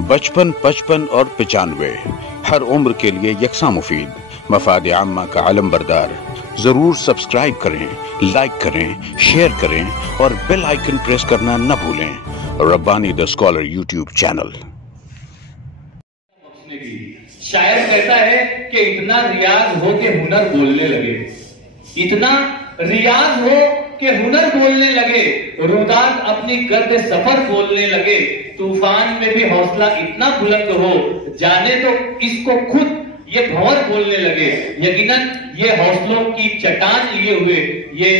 बचपन, 55 और 95 हर उम्र के लिए यकसा मुफीद। मफाद आम्मा का आलम बरदार। जरूर सब्सक्राइब करें, लाइक करें, शेयर करें और बेल आइकन प्रेस करना न भूलें। Rabbani the scholar YouTube channel. शायर कहता है कि इतना रियाज हो के हुनर बोलने लगे, इतना रियाज हो कि हुनर बोलने लगे, रुदात अपनी गर्द सफर बोलने लगे, तूफान में भी हौसला इतना बुलंद हो, जाने तो इसको खुद ये भंवर बोलने लगे। यकीनन ये हौसलों की चट्टान लिए हुए ये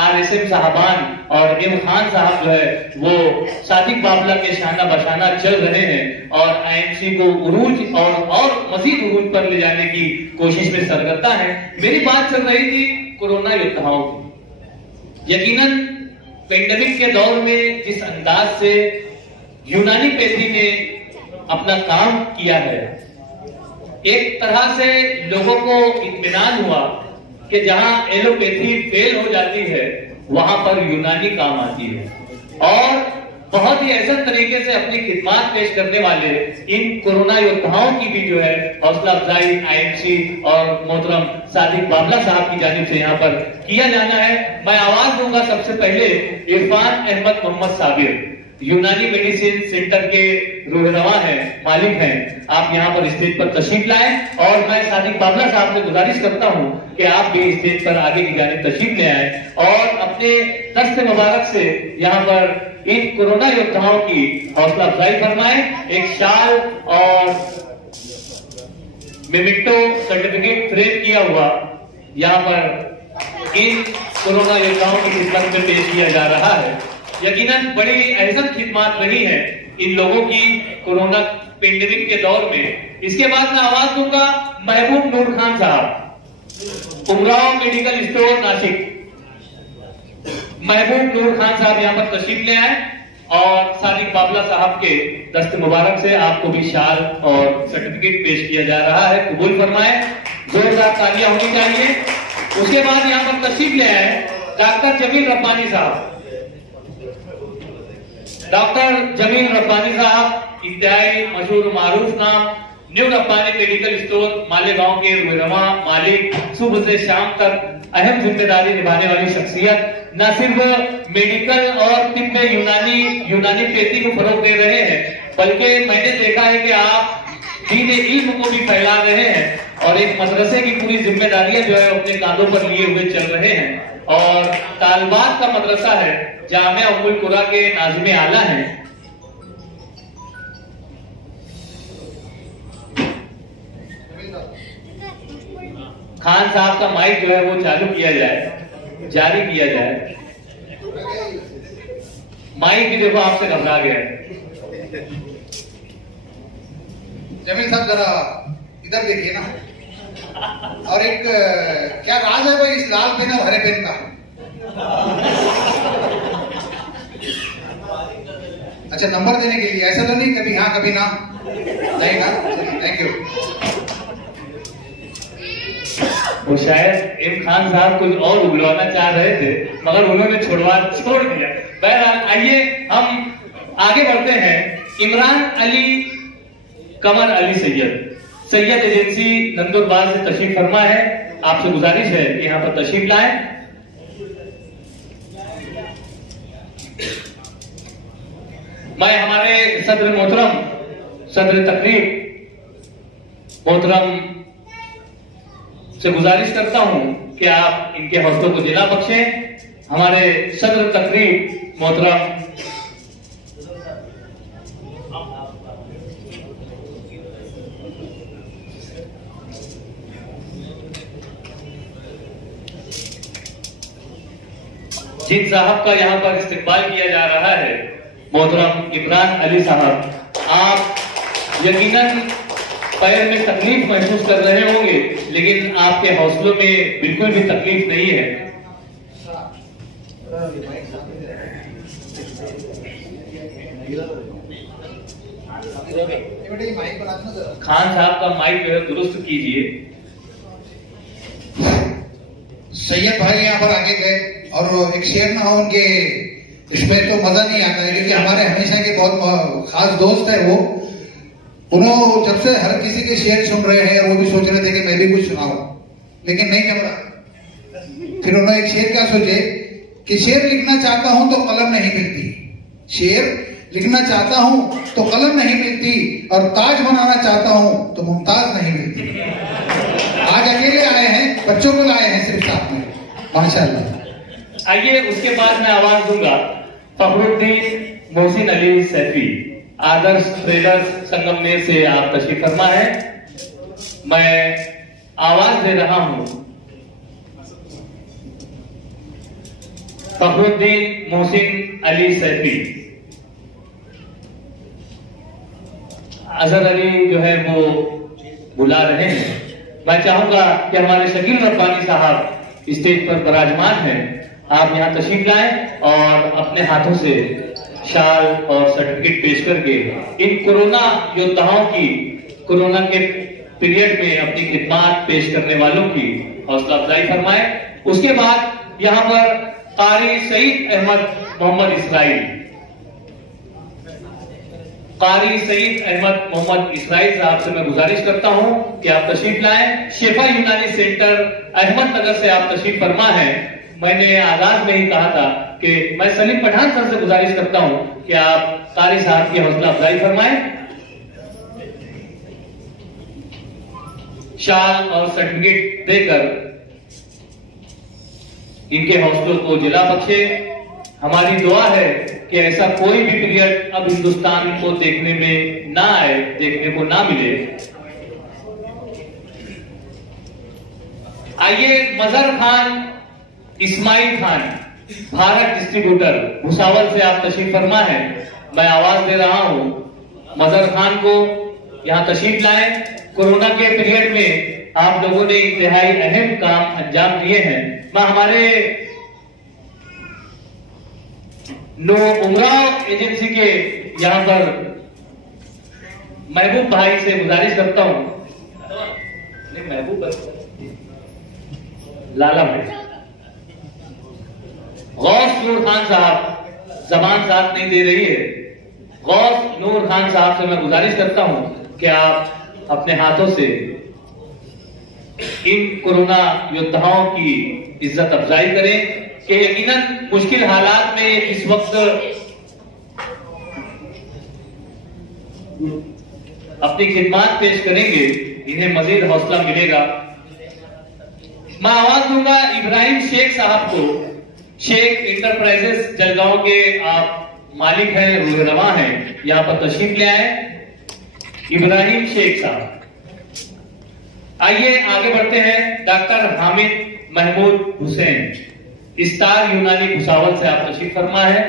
RSM साहबान और एम खान साहब जो है वो सादिक बाबला के शाना बशाना चल रहे हैं और IMC को उरूज और मजीद उरूज पर ले जाने की कोशिश में सरगर्दा है। मेरी बात चल रही थी कोरोना योद्धाओं की। यकीनन पेंडेमिक के दौर में जिस अंदाज से यूनानी पैथी ने अपना काम किया है, एक तरह से लोगों को इत्मीनान हुआ कि जहां एलोपैथी फेल हो जाती है वहां पर यूनानी काम आती है। और बहुत ही ऐसा तरीके से अपनी खिदमत पेश करने वाले इन कोरोना योद्धाओं की भी जो है हौसला अफजाई IMC और मोहतरम सादिक बाबला साहब की जानिब से यहाँ पर किया जाना है। मैं आवाज दूंगा सबसे पहले इरफान अहमद मोहम्मद साबिर, यूनानी मेडिसिन सेंटर के रूहरवा हैं, मालिक हैं। आप यहाँ पर स्टेज पर तशरीफ लाएं और मैं सादिक बाबला साहब से गुजारिश करता हूँ कि आप भी स्टेज पर आगे की जानिब तशरीफ ले आए और अपने दस्त मुबारक से यहाँ पर इन कोरोना योद्धाओं की हौसला अफजाई फरमाएं। एक शाल और मेमेंटो सर्टिफिकेट फ्रेम किया हुआ यहाँ पर इन कोरोना योद्धाओं की खिदमत में पेश किया जा रहा है। यकीनन बड़ी अहम खिदमत रही है इन लोगों की कोरोना पेंडेमिक के दौर में। इसके बाद मैं आवाज दूंगा महबूब नूर खान साहब, उमराव मेडिकल स्टोर नासिक। महबूब नूर खान साहब यहाँ पर तशरीफ ले आए और सादिक बाबला साहब के दस्त मुबारक से आपको भी शाल और सर्टिफिकेट पेश किया जा रहा है, कबूल फरमाए। जोरदार तालियां होनी चाहिए। उसके बाद यहाँ पर तशरीफ ले आए डॉक्टर जमील रब्बानी साहब। डॉक्टर जमील रब्बानी साहब इंतहाई मशहूर मारूफ नाम, new Rabbani medical store Malegaon के रुहरमा मालिक, सुबह से शाम तक अहम जिम्मेदारी निभाने वाली शख्सियत। न सिर्फ मेडिकल और तिब में यूनानी पैथी को फरोग दे रहे हैं, बल्कि मैंने देखा है कि आप दीन इल्म को भी फैला रहे हैं और एक मदरसे की पूरी जिम्मेदारियां जो है अपने कांधों पर लिए हुए चल रहे हैं। और तालबात का मदरसा है, जामिया उम्मुल कुरा के नाज़िम आला हैं। खान साहब का माइक जो है वो चालू किया जाए, जारी किया जाए। माइक भी देखो आपसे घबरा गया है। जमील साहब जरा इधर देखिए ना। और एक क्या राज है भाई इस लाल पेन और हरे पेन का? अच्छा, नंबर देने के लिए, ऐसा तो नहीं कभी हाँ कभी ना? नहीं ना, चलिए थैंक यू। वो शायद एम खान साहब कुछ और उगलवाना चाह रहे थे मगर उन्होंने छोड़ दिया। बहरहाल आइए हम आगे बढ़ते हैं। इमरान अली कमर अली सैयद एजेंसी नंदुरबार से तशरीफ फरमा है। आपसे गुजारिश है कि यहाँ पर तशरीफ लाएं। मैं हमारे सदर तकरीब मोहतरम से गुजारिश करता हूं कि आप इनके हौसलों को जिला बख्शें। हमारे सदर तकरीब मोहतरम जिन साहब का यहाँ पर इस्तेमाल किया जा रहा है, मोहतरम इमरान अली साहब, आप यकीनन पैर में तकलीफ महसूस कर रहे होंगे लेकिन आपके हौसलों में बिल्कुल भी तकलीफ नहीं है। खान साहब का माइक जो है दुरुस्त कीजिए। सैयद भाई यहाँ पर आगे गए और एक शेर ना हो उनके इसमें तो मजा नहीं आता है, क्योंकि हमारे हमेशा के बहुत खास दोस्त है वो, उन्होंने जब से हर किसी के शेर सुन रहे हैं, वो भी सोच रहे थे कि मैं भी कुछ सुनाऊं, लेकिन नहीं जम रहा। फिर उन्होंने एक शेर क्या सोचे कि शेर लिखना चाहता हूं तो कलम नहीं मिलती, शेर लिखना चाहता हूं तो कलम नहीं मिलती, और ताज बनाना चाहता हूं तो मुमताज नहीं मिलती। आज अकेले आए हैं, बच्चों को लाए हैं सिर्फ साथ में, माशाअल्लाह। आइए उसके बाद मैं आवाज दूंगा फखरुद्दीन मोहसिन अली सैफी, आदर्श ट्रेडर्स संगमनेर से आप तशरीफ फरमा है। मैं आवाज दे रहा हूं फखरुद्दीन मोहसिन अली सैफी। अजहर अली जो है वो बुला रहे हैं। मैं चाहूंगा कि हमारे शकील रब्बानी साहब स्टेज पर विराजमान हैं, आप यहाँ तशरीफ लाएं और अपने हाथों से शाल और सर्टिफिकेट पेश करके इन कोरोना योद्धाओं की, कोरोना के पीरियड में अपनी खिदमत पेश करने वालों की हौसला अफजाई फरमाएं। उसके बाद यहाँ पर कारी सईद अहमद मोहम्मद इसराइल, कारी सईद अहमद मोहम्मद इसराइल साहब से मैं गुजारिश करता हूं कि आप तशरीफ लाएं। शेफा यूनानी सेंटर अहमदनगर से आप तशरीफ फरमा है। मैंने आगाज में ही कहा था कि मैं सलीम पठान सर से गुजारिश करता हूं कि आप कारी साहब की हौसला अफजाई फरमाएं। शाल और सर्टिफिकेट देकर इनके हौसलों को जिला बख्शे। हमारी दुआ है कि ऐसा कोई भी पीरियड अब हिंदुस्तान को देखने में ना आए, देखने को ना मिले। आइए मजहर खान इस्माइल खान, भारत डिस्ट्रीब्यूटर भुसावल से आप तशरीफ फरमा है। मैं आवाज दे रहा हूं मजहर खान को, यहां तशरीफ लाएं। कोरोना के पीरियड में आप लोगों ने इंतहाई अहम काम अंजाम दिए हैं। मैं हमारे नो उमराव एजेंसी के यहां पर महबूब भाई से गुजारिश करता हूं, नहीं महबूब लाला भाई, गौस नूर खान साहब, जबान साथ नहीं दे रही है। गौस नूर खान साहब से मैं गुजारिश करता हूं कि आप अपने हाथों से इन कोरोना योद्धाओं की इज्जत अफजाई करें कि यकीनन मुश्किल हालात में इस वक्त अपनी खिदमत पेश करेंगे, इन्हें मजीद हौसला मिलेगा। मैं आवाज दूंगा इब्राहिम शेख साहब को। शेख इंटरप्राइजेस जलगांव के आप मालिक हैं, रूहनुमा हैं, यहां पर तशरीफ ले आए इब्राहिम शेख साहब। आइए आगे बढ़ते हैं। डॉक्टर हामिद महमूद हुसैन, स्टार यूनानी भुसावल से आप तशरीफ फरमा है।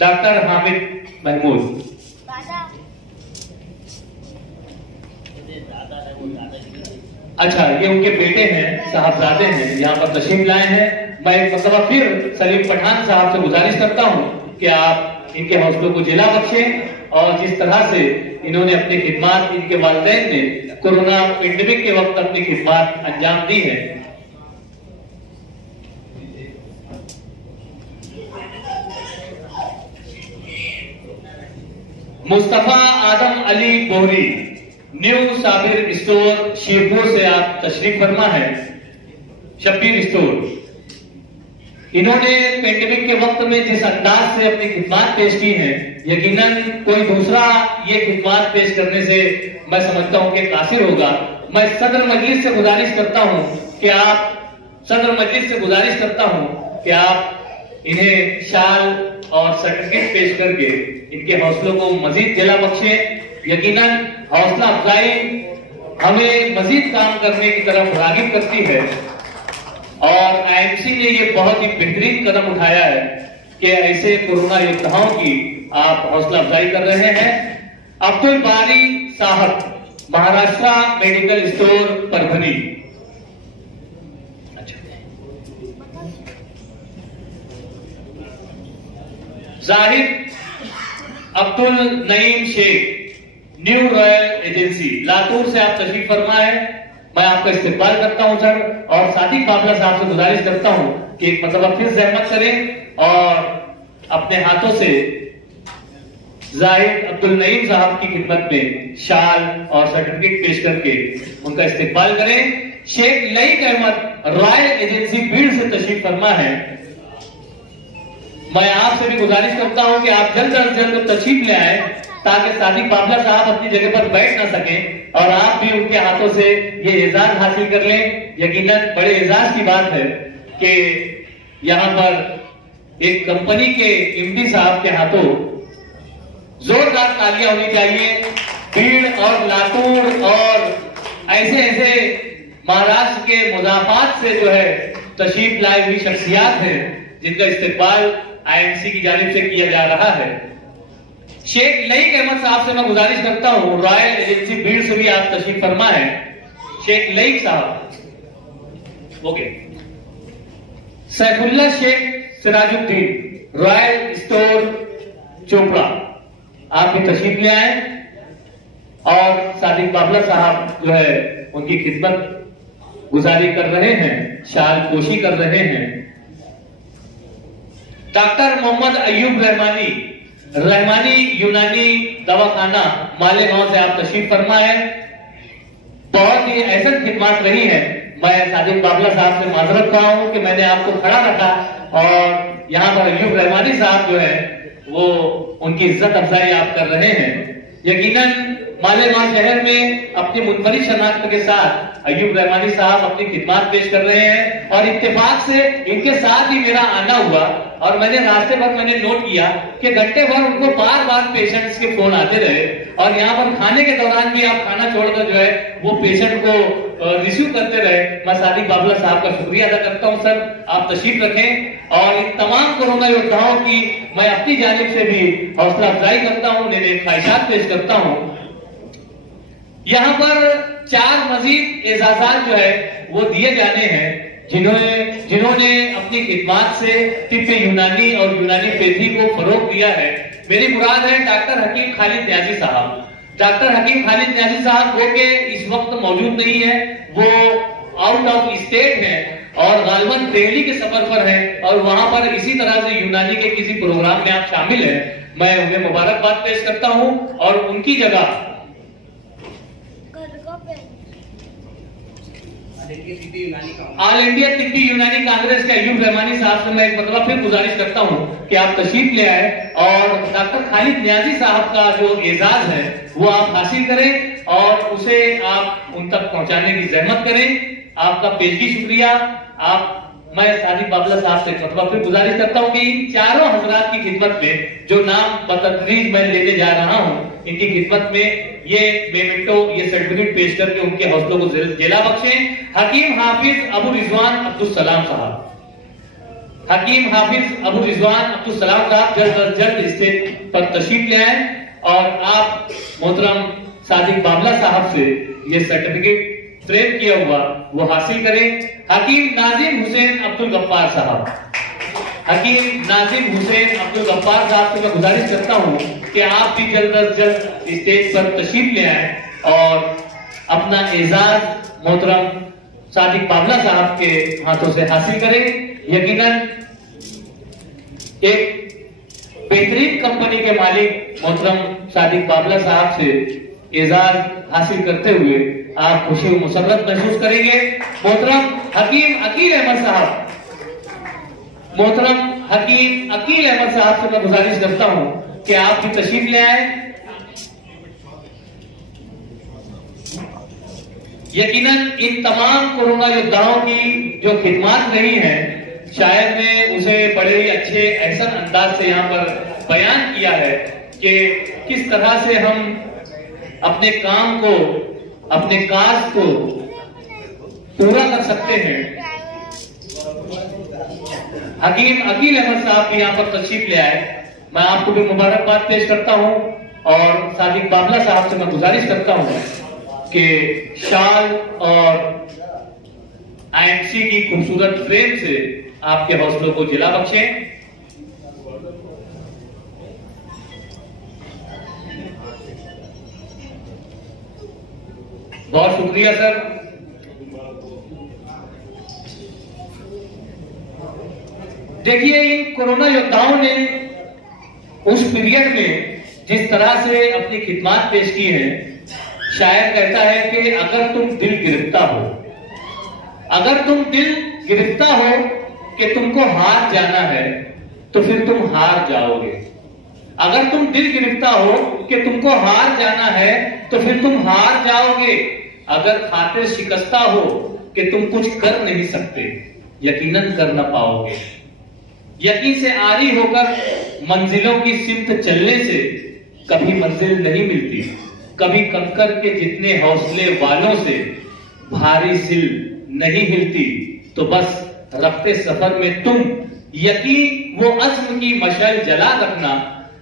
डॉक्टर हामिद महमूद, अच्छा ये उनके बेटे हैं, साहबजादे हैं, यहाँ पर तशरीफ लाए हैं। मैं एक मतलब फिर सलीम पठान साहब से गुजारिश करता हूं कि आप इनके हौसलों को जिला बख्शें और जिस तरह से इन्होंने अपनी खिदमत, इनके वालिदैन ने कोरोना पेंडेमिक के वक्त अपनी खिदमत अंजाम दी है। मुस्तफा आदम अली बोहरी, न्यू साबिर स्टोर शिवपुर से आप तशरीफ फरमा है। शब्बीर स्टोर, इन्होंने पेंडेमिक के वक्त में जिस अंदाज से अपनी खिदमत पेश की है, यकीनन कोई दूसरा ये खिदमत पेश करने से मैं समझता हूं कि कासिर होगा। मैं सदर मजलिस से गुजारिश करता हूं कि आप इन्हें शाल और सर्टिफिकेट पेश करके इनके हौसलों को मजीद जिला बख्शे। यकीनन हौसला अफजाई हमें मजीद काम करने की तरफ रागिब करती है और आईएमसी ने ये बहुत ही बेहतरीन कदम उठाया है कि ऐसे कोरोना योद्धाओं की आप हौसला अफजाई कर रहे हैं। Abdul Bari Sahab, Maharashtra Medical Store Parbhani. Zahid Abdul Naeem Shaikh, New Royal Agency Latur से आप तशरीफ फरमा है। मैं आपका इस्तेमाल करता हूं सर, और साथी काबला साहब से गुजारिश करता हूं कि एक मतलब फिर जहमत करें और अपने हाथों से जाहिद अब्दुल नईम साहब की खिदमत में शाल और सर्टिफिकेट पेश करके उनका इस्तकबाल करें। शेख लईक अहमद रॉयल एजेंसी भीड़ से तशरीफ फरमा है। मैं आपसे भी गुजारिश करता हूं कि आप जल्द से जल्द तशरीफ ले आए ताकि सादिक बाबला साहब अपनी जगह पर बैठ ना सकें और आप भी उनके हाथों से ये एजाज हासिल कर लें। यकीनन बड़े एजाज की बात है कि यहां पर एक कंपनी के एमडी साहब के हाथों जोरदार तालियां होनी चाहिए। भीड़ और लातूर और ऐसे ऐसे महाराष्ट्र के मुजाफात से जो है तशरीफ लाई हुई शख्सियात हैं जिनका इस्तकबाल आईएमसी की जानिब से किया जा रहा है। शेख लईक अहमद साहब से मैं गुजारिश करता हूं, रॉयल एजेंसी भीड़ से भी आप तशरीफ फरमा है। Shaikh Laiq Sahab, okay. Saifullah Shaikh Sirajuddin Royal Store Chopda, आप भी तशरीफ ले आए और सादिक बाबला साहब जो है उनकी खिदमत गुजारी कर रहे हैं, शाल पोशी कर रहे हैं। डॉक्टर मोहम्मद अयूब रहमानी यूनानी दवाखाना मालेगांव से आप तशरीफ फरमा है। बहुत ही ऐसा खिदमत रही है। मैं सादिक बाबला साहब से माजरत कहा हूं कि मैंने आपको खड़ा रखा और यहाँ पर अयूब रहमानी साहब जो है वो उनकी इज्जत अफजाई आप कर रहे हैं। यकीनन मालेगांव शहर में अपनी मुनफरिद शनाख्त के साथ अयूब रहमानी साहब अपनी खिदमत पेश कर रहे हैं और इत्तेफाक से इनके साथ ही मेरा आना हुआ और मैंने रास्ते भर मैंने नोट किया कि घंटे भर उनको बार बार पेशेंट्स के फोन आते रहे और यहाँ पर खाने के दौरान भी आप खाना छोड़कर जो है वो पेशेंट को रिसीव करते रहे। मैं सादिक बाबला साहब का शुक्रिया अदा करता हूँ। सर, आप तशरीफ रखें और इन तमाम कोरोना योद्धाओं की मैं अपनी जानिब से भी हौसला अफजाई करता हूँ, उन्हें ख्वाहिशात पेश करता हूँ। यहाँ पर 4 मजीद एजाजात जो है वो दिए जाने हैं जिन्होंने अपनी खिदमत से तिब्बे यूनानी और यूनानी पैथी को फरोग दिया है। मेरी मुराद है डॉक्टर हकीम खालिद न्याजी साहब। डॉक्टर हकीम खालिद न्याजी साहब वो के इस वक्त मौजूद नहीं है, वो आउट ऑफ स्टेट है और गालबन दिल्ली के सफर पर है और वहां पर इसी तरह से यूनानी के किसी प्रोग्राम में आप शामिल हैं। मैं उन्हें मुबारकबाद पेश करता हूं और उनकी जगह ऑल इंडिया तिब्बी यूनानी कांग्रेस के अयूब रहमानी साहब से मैं एक मतलब फिर गुजारिश करता हूं कि आप तशरीफ ले आए और डॉक्टर खालिद न्याजी साहब का जो एजाज है वो आप हासिल करें और उसे आप उन तक पहुंचाने की जहमत करें। आपका पेशगी शुक्रिया। मैं सादिक बाबला साहब से मतलब फिर गुजारिश करता हूं कि इन चारों हजरात की खिदमत में जो नाम बतदरीज मैं लेने जा रहा हूं, इनकी खिदमत में ये मेमेंटो, ये सर्टिफिकेट पेश करके उनके हौसलों को जिला बख्शें। हकीम हाफिज अबू रिजवान अब्दुल सलाम साहब, हकीम हाफिज अबू रिजवान अब्दुल सलाम साहब जल्द अज जल्द स्टेज पर तशरीफ ले आए और आप मोहतरम सादिक बाबला साहब से ये सर्टिफिकेट फ्रेम किया हुआ वो हासिल करें। हकीम नाजिम हुसैन अब्दुल गफ्फार साहब, हकीम नाजिम हुसैन अब्दुल गफ्फार साहब से मैं गुजारिश करता हूं कि आप भी जल्द अज जल्द स्टेज पर तशरीफ ले आए और अपना एजाज मोहतरम सादिक बाबला साहब के हाथों से हासिल करें। यकीनन एक बेहतरीन कंपनी के मालिक मोहतरम सादिक बाबला साहब से एजाज हासिल करते हुए आप खुशी और मुसर्रत महसूस करेंगे। मोहतरम हकीम अकील अहमद साहब, मोहतरम हकीम अकील अहमद साहब से मैं गुजारिश करता हूं कि आप भी तशरीफ ले आए। यकीनन इन तमाम कोरोना योद्धाओं की जो खिदमत रही है, शायद ने उसे बड़े ही अच्छे एहसन अंदाज से यहाँ पर बयान किया है कि किस तरह से हम अपने काम को, अपने काज को पूरा कर सकते हैं। हकीम अकील अहमद साहब भी यहाँ पर तशरीफ ले आए। मैं आपको भी मुबारकबाद पेश करता हूं और सादिक बाबला साहब से मैं गुजारिश करता हूं कि शाल और आईएमसी की खूबसूरत फ्रेम से आपके हौसलों को जिला बख्शें। बहुत शुक्रिया सर। देखिए, इन कोरोना योद्धाओं ने उस पीरियड में जिस तरह से अपनी खिदमत पेश की है, शायर कहता है कि अगर तुम दिल गिरफ्ता हो, अगर तुम दिल गिरफ्ता हो कि तुमको हार जाना है तो फिर तुम हार जाओगे। अगर तुम दिल गिरफ्ता हो कि तुमको हार जाना है तो फिर तुम हार जाओगे। अगर खातिर शिकस्ता हो कि तुम कुछ कर नहीं सकते, यकीनन कर ना पाओगे। यकीन से आरी होकर मंजिलों की सिमत चलने से कभी मंजिल नहीं मिलती। कभी कंकर के जितने हौसले वालों से भारी सिल नहीं हिलती। तो बस रफ्ते सफर में तुम यकीन वो अज़्म की मशअल जला रखना।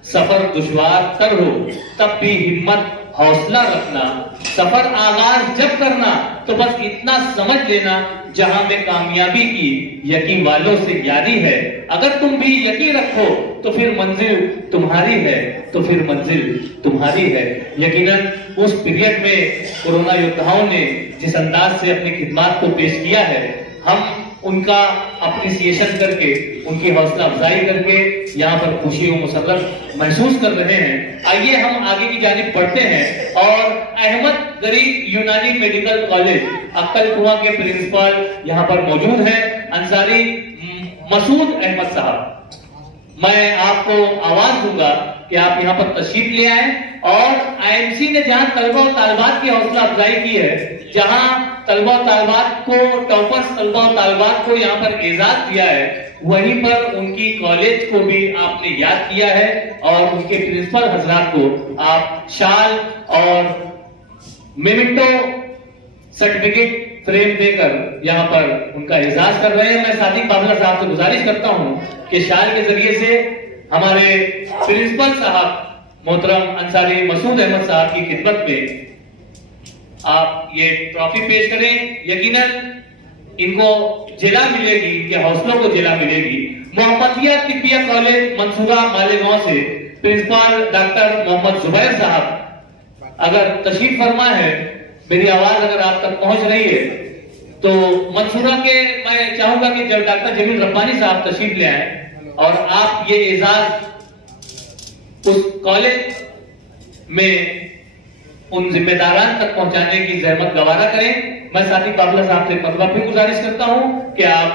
सफर दुश्वार तर हो तब भी हिम्मत हौसला रखना। सफर आगाज जब करना तो बस इतना समझ लेना, जहां में कामयाबी की यकीन वालों से यारी है। अगर तुम भी यकीन रखो तो फिर मंजिल तुम्हारी है, तो फिर मंजिल तुम्हारी है। यकीनन उस पीरियड में कोरोना योद्धाओं ने जिस अंदाज से अपनी खिदमत को पेश किया है, हम उनका अप्रिसिएशन करके, उनकी हौसला अफजाई करके यहाँ पर खुशी और मुसर्रत महसूस कर रहे हैं। आइए हम आगे की जानिब बढ़ते हैं और अहमद गरीब यूनानी मेडिकल कॉलेज अक्कल कुआं के प्रिंसिपल यहाँ पर मौजूद हैं, अंसारी मसूद अहमद साहब। मैं आपको आवाज दूंगा कि आप यहाँ पर तशरीफ ले आए और आईएमसी ने जहां तलबा और तालिबात की हौसला अफजाई की है, जहां तलबा और तालिबात को, टॉपर्स तलबा और तालिबात को यहाँ पर एजाज दिया है, वहीं पर उनकी कॉलेज को भी आपने याद किया है और उनके प्रिंसिपल हजरात को आप शाल और मेमेंटो सर्टिफिकेट फ्रेम देकर यहाँ पर उनका एजाज कर रहे हैं। मैं सादिक बाबला साहब से गुजारिश करता हूँ कि शाल के जरिए से हमारे प्रिंसिपल साहब मोहतरम अंसारी मसूद अहमद साहब की खिदमत में आप ये ट्रॉफी पेश करें। यकीनन इनको जिला मिलेगी, इनके हौसलों को जिला मिलेगी। मोहम्मदिया तिब्बिया कॉलेज मंसूरा मालेगांव से प्रिंसिपल डॉक्टर मोहम्मद जुबैर साहब अगर तशरीफ फरमा है, मेरी आवाज अगर आप तक पहुंच रही है तो मंसूरा के मैं चाहूंगा कि जब डॉक्टर जमील रब्बानी साहब तशरीफ ले आए और आप ये एजाज उस कॉलेज में उन जिम्मेदारान तक पहुंचाने की जहमत गवारा करें। मैं सादिक बाबला साहब से एक मरतबा फिर गुजारिश करता हूं कि आप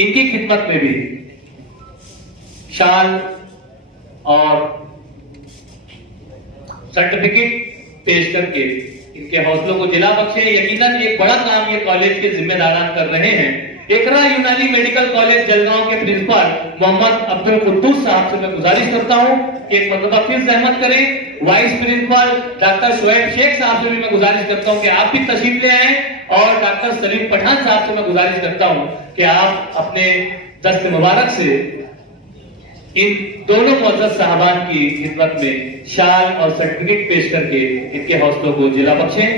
इनकी खिदमत में भी शाल और सर्टिफिकेट पेश करके इनके हौसलों को जिला बख्शे। यकीनन एक बड़ा काम ये कॉलेज के जिम्मेदारान कर रहे हैं। एकरा यूनानी मेडिकल कॉलेज जलगांव के प्रिंसिपल मोहम्मद अब्दुल कुद्दूस साहब से मैं गुजारिश करता हूं कि एक मरतबा फिर सहमत करें। Vice principal doctor Shoaib Shaikh Sahab से भी मैं गुजारिश करता हूं कि आप भी तशरीफ ले आए और डॉक्टर सलीम पठान साहब से मैं गुजारिश करता हूं कि आप अपने दस्त मुबारक से इन दोनों मुअज़्ज़ज़ साहबान की खिदमत में शाल और सर्टिफिकेट पेश करके इनके हौसलों को जिला बख्शें।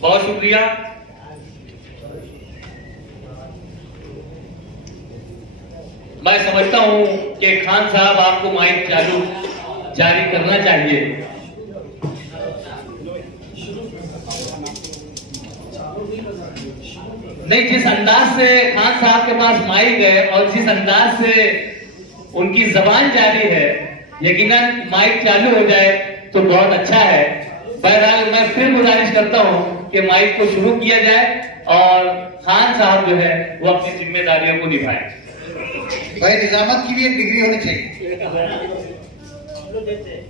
बहुत शुक्रिया। मैं समझता हूं कि खान साहब आपको माइक चालू जारी करना चाहिए। नहीं, जिस अंदाज से खान साहब के पास माइक है और जिस अंदाज से उनकी जबान जारी है, यकीनन माइक चालू हो जाए तो बहुत अच्छा है। बहरहाल मैं फिर गुजारिश करता हूं कि माइक को शुरू किया जाए और खान साहब जो है वो अपनी जिम्मेदारियों को निभाएं। भाई निजामत की भी एक डिग्री होनी चाहिए,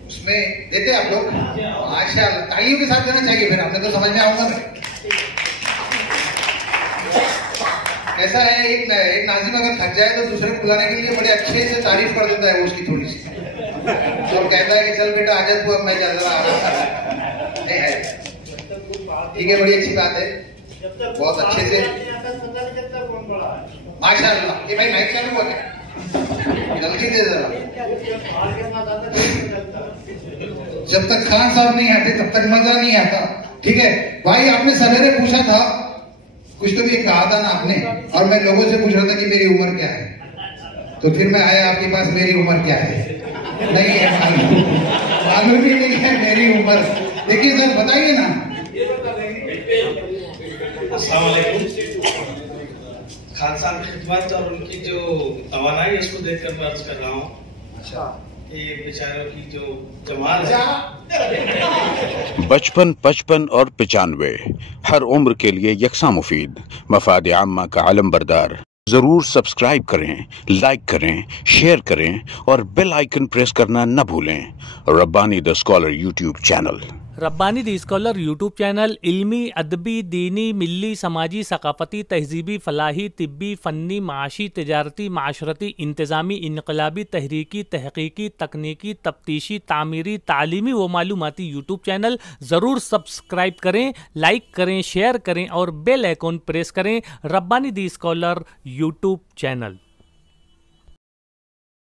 उसमें देते आप लोग माशाल्लाह, तालियों के साथ देना चाहिए, फिर आपने तो समझ में आऊंगा मैं। ऐसा है एक नाजिम अगर थक जाए तो दूसरे को बुलाने के लिए बड़े अच्छे से तारीफ कर देता है उसकी थोड़ी सी, तो कहता है कि चल बेटा आ जा तू, अब मैं जरा आ रहा है। ठीक है, बड़ी अच्छी बात है, बहुत अच्छे से माशाल्लाह। ये भाई माइक चालू हो गया, जल्दी दे जरा। जब तक खान साहब नहीं आते तब तक मजा नहीं आता। ठीक है भाई, आपने सवेरे पूछा था कुछ तो भी कहा था ना आपने, और मैं लोगों से पूछ रहा था कि मेरी उम्र क्या है, तो फिर मैं आया आपके पास, मेरी उम्र क्या है? नहीं है मालूम ही नहीं है मेरी उम्र। देखिए सर बताइए ना, अस्सलाम वालेकुम। खान साहब की खिदमत और उनकी जो तवानाई उसको देखकर मैं अर्ज कर रहा हूँ कि बेचारों की जो जमाल है। बचपन, 55 और 95 हर उम्र के लिए यकसा मुफीद, मफाद आम्मा का आलम बरदार। जरूर सब्सक्राइब करें, लाइक करें, शेयर करें और बेल आइकन प्रेस करना न भूलें। Rabbani the scholar YouTube channel. Rabbani the scholar YouTube channel इल्मी, अदबी, दीनी, मिल्ली, समाजी, सकाफती, तहजीबी, फलाही, तिब्बी, फ़न्नी, माशी, तिजारती, माशरती, इंतज़ामी, इनकलाबी, तहरीकी, तहकीकी, तकनीकी, तफ्तीशी, तामीरी, तालीमी व मालूमाती यूट्यूब चैनल। ज़रूर सब्सक्राइब करें, लाइक करें, शेयर करें और बेल आइकन प्रेस करें। Rabbani the scholar YouTube channel.